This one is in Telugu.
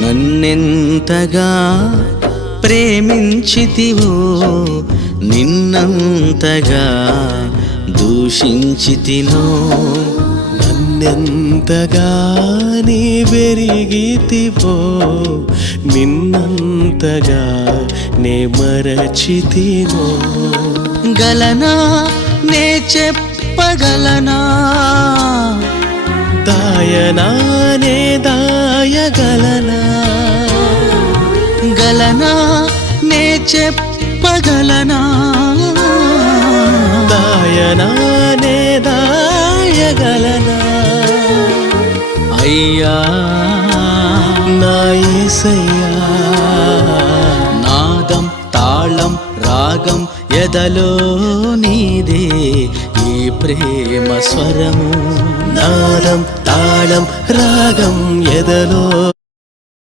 నన్నెంతగా ప్రేమించితివో నిన్నంతగా దూషించితినో నన్నెంతగా నీ పెరిగితివో నిన్నంతగా నే మరచితినో గలనా నే చెప్పగలనా దాయనా నే దాయగలనా గలనా నే చెప్పగలనా దాయనా నే దాయగలనా అయ్యా నా యేసయ్యా నాదం తాళం రాగం ఎదలో నీదే ఈ ప్రేమ స్వరము నాదం తాళం రాగం ఎదలో